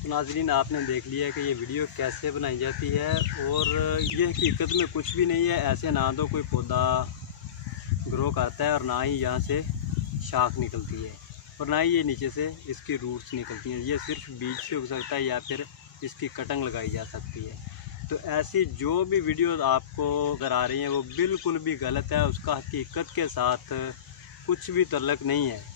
तो नाज़रीन, आपने देख लिया है कि ये वीडियो कैसे बनाई जाती है और ये हकीकत में कुछ भी नहीं है। ऐसे ना तो कोई पौधा ग्रो करता है और ना ही यहाँ से शाख निकलती है और ना ही ये नीचे से इसकी रूट्स निकलती हैं। ये सिर्फ बीज से उग सकता है या फिर इसकी कटिंग लगाई जा सकती है। तो ऐसी जो भी वीडियो आपको अगर आ रही हैं वो बिल्कुल भी गलत है, उसका हकीकत के साथ कुछ भी ताल्लुक़ नहीं है।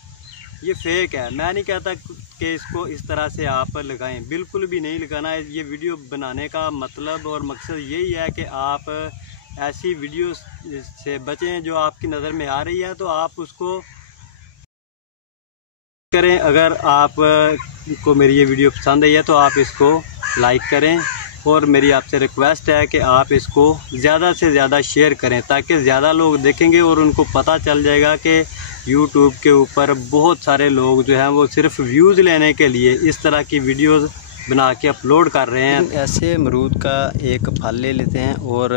ये फेक है। मैं नहीं कहता कि इसको इस तरह से आप लगाएं, बिल्कुल भी नहीं लगाना है। ये वीडियो बनाने का मतलब और मकसद यही है कि आप ऐसी वीडियो से बचें जो आपकी नज़र में आ रही है, तो आप उसको करें। अगर आप को मेरी ये वीडियो पसंद आई है तो आप इसको लाइक करें और मेरी आपसे रिक्वेस्ट है कि आप इसको ज़्यादा से ज़्यादा शेयर करें ताकि ज़्यादा लोग देखेंगे और उनको पता चल जाएगा कि YouTube के ऊपर बहुत सारे लोग जो हैं वो सिर्फ व्यूज़ लेने के लिए इस तरह की वीडियोस बना के अपलोड कर रहे हैं। ऐसे अमरूद का एक फल ले लेते हैं और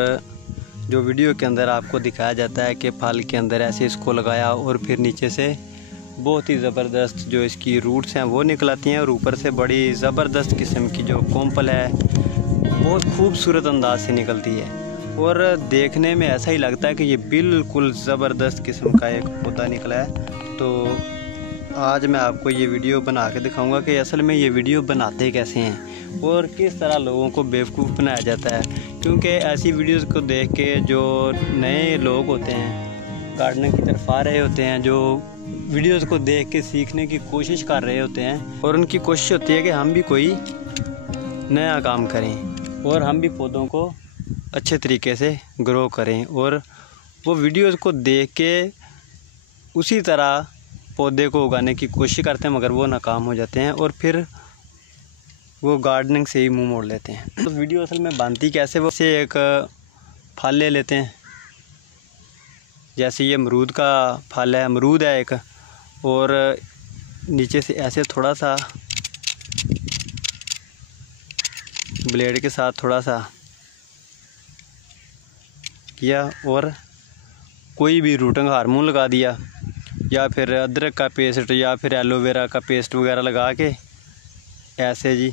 जो वीडियो के अंदर आपको दिखाया जाता है कि फल के अंदर ऐसे इसको लगाया और फिर नीचे से बहुत ही ज़बरदस्त जो इसकी रूट्स हैं वो निकल आती हैं और ऊपर से बड़ी ज़बरदस्त किस्म की जो कोम्पल है बहुत खूबसूरत अंदाज से निकलती है और देखने में ऐसा ही लगता है कि ये बिल्कुल ज़बरदस्त किस्म का एक पौधा निकला है। तो आज मैं आपको ये वीडियो बना के दिखाऊंगा कि असल में ये वीडियो बनाते कैसे हैं और किस तरह लोगों को बेवकूफ़ बनाया जाता है। क्योंकि ऐसी वीडियोस को देख के जो नए लोग होते हैं, गार्डनिंग की तरफ आ रहे होते हैं, जो वीडियोस को देख के सीखने की कोशिश कर रहे होते हैं और उनकी कोशिश होती है कि हम भी कोई नया काम करें और हम भी पौधों को अच्छे तरीके से ग्रो करें, और वो वीडियोस को देख के उसी तरह पौधे को उगाने की कोशिश करते हैं मगर वो नाकाम हो जाते हैं और फिर वो गार्डनिंग से ही मुंह मोड़ लेते हैं। तो वीडियो असल में बनती कैसे, वो से एक फल ले लेते हैं। जैसे ये अमरूद का फल है, अमरूद है एक, और नीचे से ऐसे थोड़ा सा ब्लेड के साथ थोड़ा सा किया और कोई भी रूटिंग हार्मोन लगा दिया या फिर अदरक का पेस्ट या फिर एलोवेरा का पेस्ट वगैरह लगा के ऐसे जी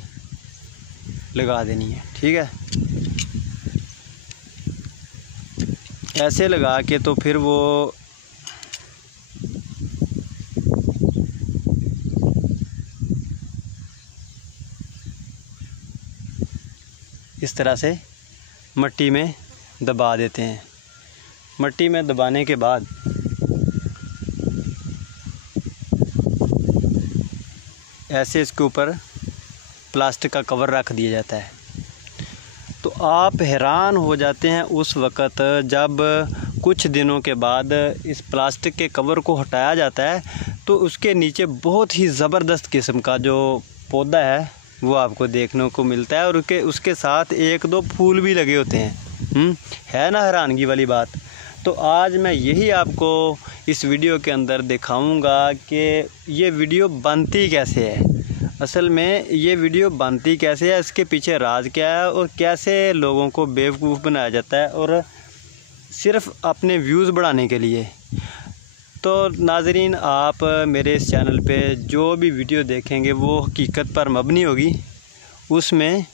लगा देनी है। ठीक है, ऐसे लगा के तो फिर वो इस तरह से मिट्टी में दबा देते हैं। मिट्टी में दबाने के बाद ऐसे इसके ऊपर प्लास्टिक का कवर रख दिया जाता है। तो आप हैरान हो जाते हैं उस वक़्त जब कुछ दिनों के बाद इस प्लास्टिक के कवर को हटाया जाता है तो उसके नीचे बहुत ही ज़बरदस्त किस्म का जो पौधा है वो आपको देखने को मिलता है और उसके साथ एक दो फूल भी लगे होते हैं। है ना हैरानगी वाली बात। तो आज मैं यही आपको इस वीडियो के अंदर दिखाऊंगा कि ये वीडियो बनती कैसे है, असल में ये वीडियो बनती कैसे है, इसके पीछे राज क्या है और कैसे लोगों को बेवकूफ़ बनाया जाता है और सिर्फ अपने व्यूज़ बढ़ाने के लिए। तो नाज़रीन, आप मेरे इस चैनल पे जो भी वीडियो देखेंगे वो हकीकत पर मबनी होगी, उसमें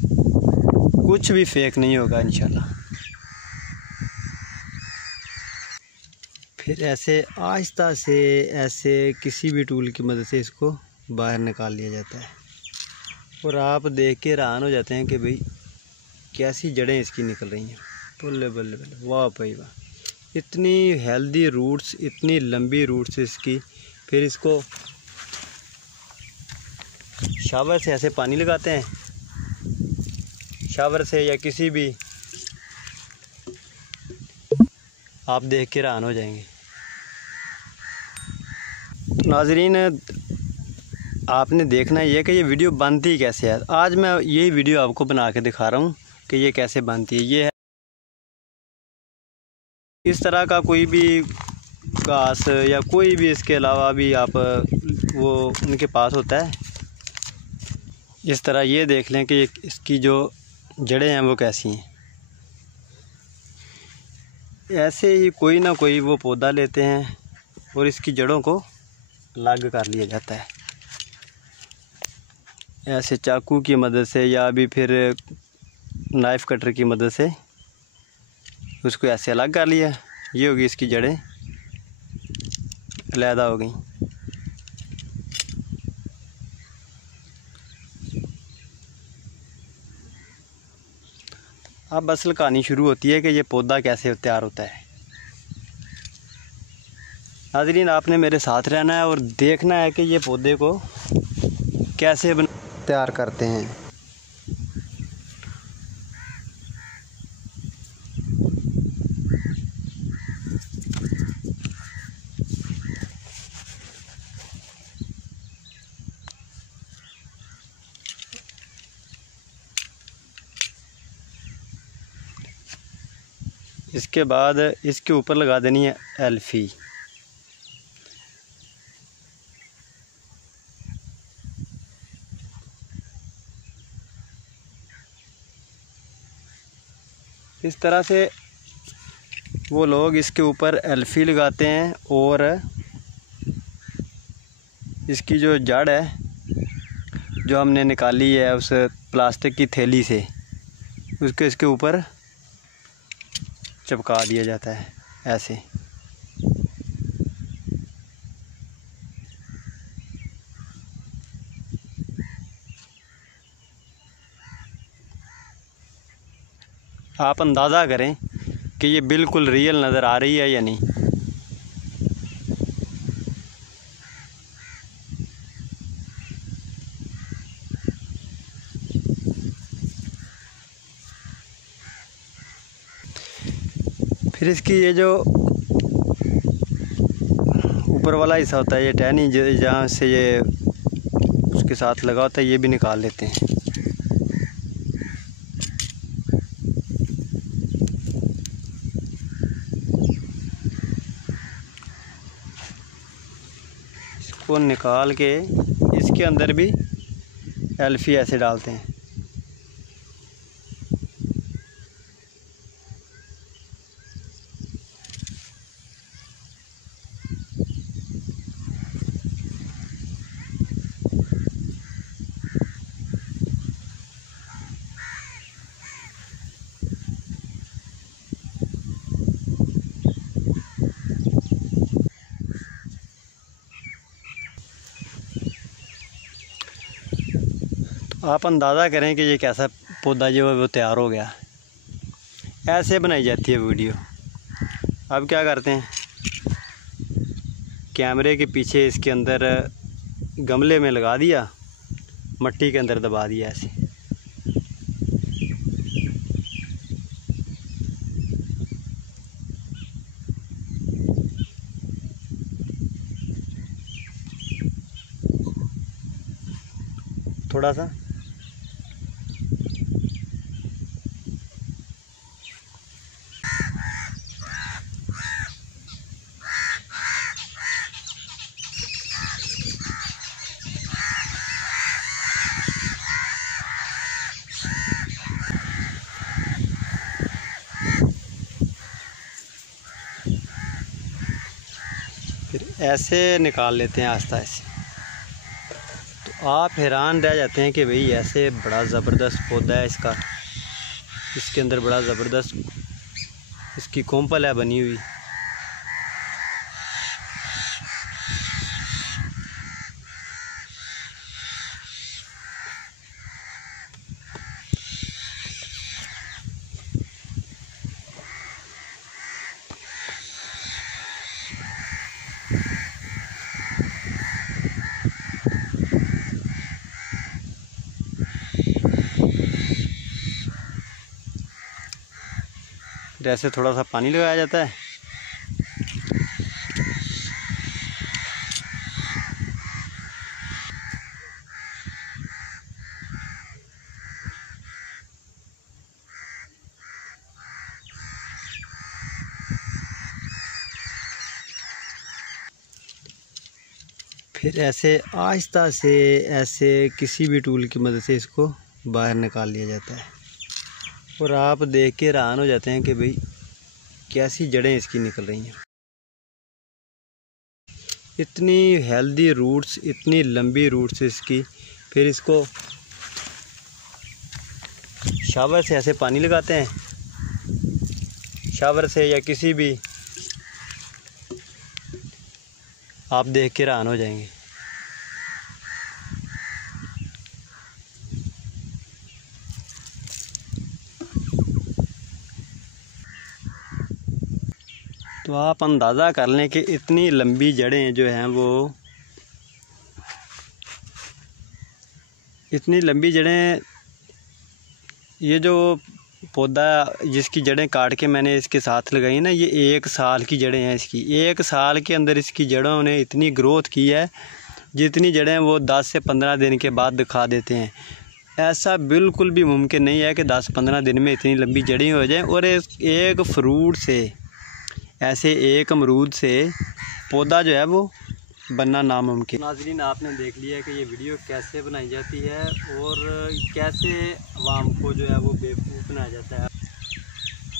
कुछ भी फेक नहीं होगा इंशाल्लाह। फिर ऐसे आहिस्ता से ऐसे किसी भी टूल की मदद से इसको बाहर निकाल लिया जाता है और आप देख के हैरान हो जाते हैं कि भाई कैसी जड़ें इसकी निकल रही हैं। बल्ले बल्ले बल्ले, वाह भाई वाह, इतनी हेल्दी रूट्स, इतनी लंबी रूट्स इसकी। फिर इसको शावर से ऐसे पानी लगाते हैं, शावर से या किसी भी, आप देख के हैरान हो जाएंगे। तो नाज़रीन, आपने देखना ये कि ये वीडियो बनती कैसे है। आज मैं यही वीडियो आपको बना के दिखा रहा हूँ कि ये कैसे बनती है। ये है इस तरह का कोई भी घास या कोई भी इसके अलावा भी आप वो उनके पास होता है, इस तरह ये देख लें कि इसकी जो जड़ें हैं वो कैसी हैं। ऐसे ही कोई ना कोई वो पौधा लेते हैं और इसकी जड़ों को अलग कर लिया जाता है। ऐसे चाकू की मदद से या अभी फिर नाइफ़ कटर की मदद से उसको ऐसे अलग कर लिया। ये होगी इसकी जड़ें अलहदा हो गई। अब असल कहानी शुरू होती है कि ये पौधा कैसे तैयार होता है। नाज़रीन, आपने मेरे साथ रहना है और देखना है कि ये पौधे को कैसे तैयार करते हैं। इसके बाद इसके ऊपर लगा देनी है एल्फी। इस तरह से वो लोग इसके ऊपर एल्फी लगाते हैं और इसकी जो जड़ है जो हमने निकाली है उस प्लास्टिक की थैली से, उसके इसके ऊपर चिपका दिया जाता है ऐसे। आप अंदाज़ा करें कि ये बिल्कुल रियल नज़र आ रही है या नहीं। फिर इसकी ये जो ऊपर वाला हिस्सा होता है, ये टहनी जहाँ से ये उसके साथ लगा होता है, ये भी निकाल लेते हैं। इसको निकाल के इसके अंदर भी एल्फी ऐसे डालते हैं। आप अंदाज़ा करें कि ये कैसा पौधा जो है वो तैयार हो गया। ऐसे बनाई जाती है वीडियो। अब क्या करते हैं, कैमरे के पीछे इसके अंदर गमले में लगा दिया, मट्टी के अंदर दबा दिया ऐसे। थोड़ा सा फिर ऐसे निकाल लेते हैं आस्ता ऐसे। तो आप हैरान रह जाते हैं कि भाई ऐसे बड़ा ज़बरदस्त पौधा है इसका, इसके अंदर बड़ा ज़बरदस्त इसकी कोंपल है बनी हुई। फिर ऐसे थोड़ा सा पानी लगाया जाता है। फिर ऐसे आहिस्ता से ऐसे किसी भी टूल की मदद से इसको बाहर निकाल लिया जाता है। और आप देख के हैरान हो जाते हैं कि भाई कैसी जड़ें इसकी निकल रही हैं। इतनी हेल्दी रूट्स, इतनी लंबी रूट्स इसकी। फिर इसको शावर से ऐसे पानी लगाते हैं, शावर से या किसी भी, आप देख के हैरान हो जाएंगे। तो आप अंदाज़ा कर लें कि इतनी लंबी जड़ें जो हैं वो, इतनी लंबी जड़ें, ये जो पौधा जिसकी जड़ें काट के मैंने इसके साथ लगाई ना, ये 1 साल की जड़ें हैं इसकी। 1 साल के अंदर इसकी जड़ों ने इतनी ग्रोथ की है जितनी जड़ें वो 10 से 15 दिन के बाद दिखा देते हैं। ऐसा बिल्कुल भी मुमकिन नहीं है कि 10-15 दिन में इतनी लंबी जड़ें हो जाएं। और एक फ्रूट से, ऐसे एक अमरूद से पौधा जो है वो बनना नामुमकिन। नाज़रीन, आपने देख लिया है कि ये वीडियो कैसे बनाई जाती है और कैसे आवाम को जो है वो बेवकूफ़ बनाया जाता है।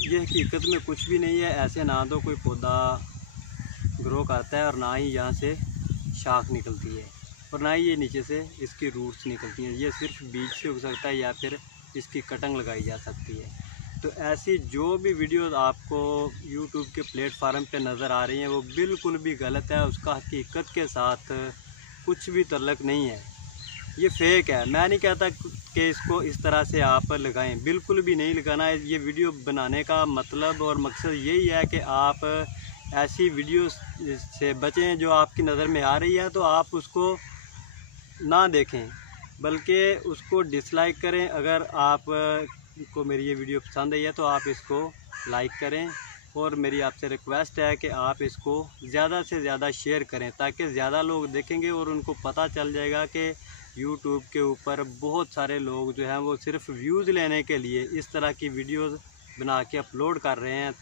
ये हकीकत में कुछ भी नहीं है। ऐसे ना तो कोई पौधा ग्रो करता है और ना ही यहाँ से शाख निकलती है और ना ही ये नीचे से इसकी रूट्स निकलती हैं। ये सिर्फ बीज से उग सकता है या फिर इसकी कटिंग लगाई जा सकती है। तो ऐसी जो भी वीडियोस आपको YouTube के प्लेटफार्म पे नज़र आ रही हैं वो बिल्कुल भी गलत है, उसका हकीकत के साथ कुछ भी तल्लक नहीं है, ये फेक है। मैं नहीं कहता कि इसको इस तरह से आप लगाएं, बिल्कुल भी नहीं लगाना है। ये वीडियो बनाने का मतलब और मकसद यही है कि आप ऐसी वीडियो से बचें जो आपकी नज़र में आ रही है, तो आप उसको ना देखें बल्कि उसको डिसलाइक करें। अगर आप को मेरी ये वीडियो पसंद आई है तो आप इसको लाइक करें और मेरी आपसे रिक्वेस्ट है कि आप इसको ज़्यादा से ज़्यादा शेयर करें ताकि ज़्यादा लोग देखेंगे और उनको पता चल जाएगा कि YouTube के ऊपर बहुत सारे लोग जो हैं वो सिर्फ व्यूज़ लेने के लिए इस तरह की वीडियोज़ बना के अपलोड कर रहे हैं।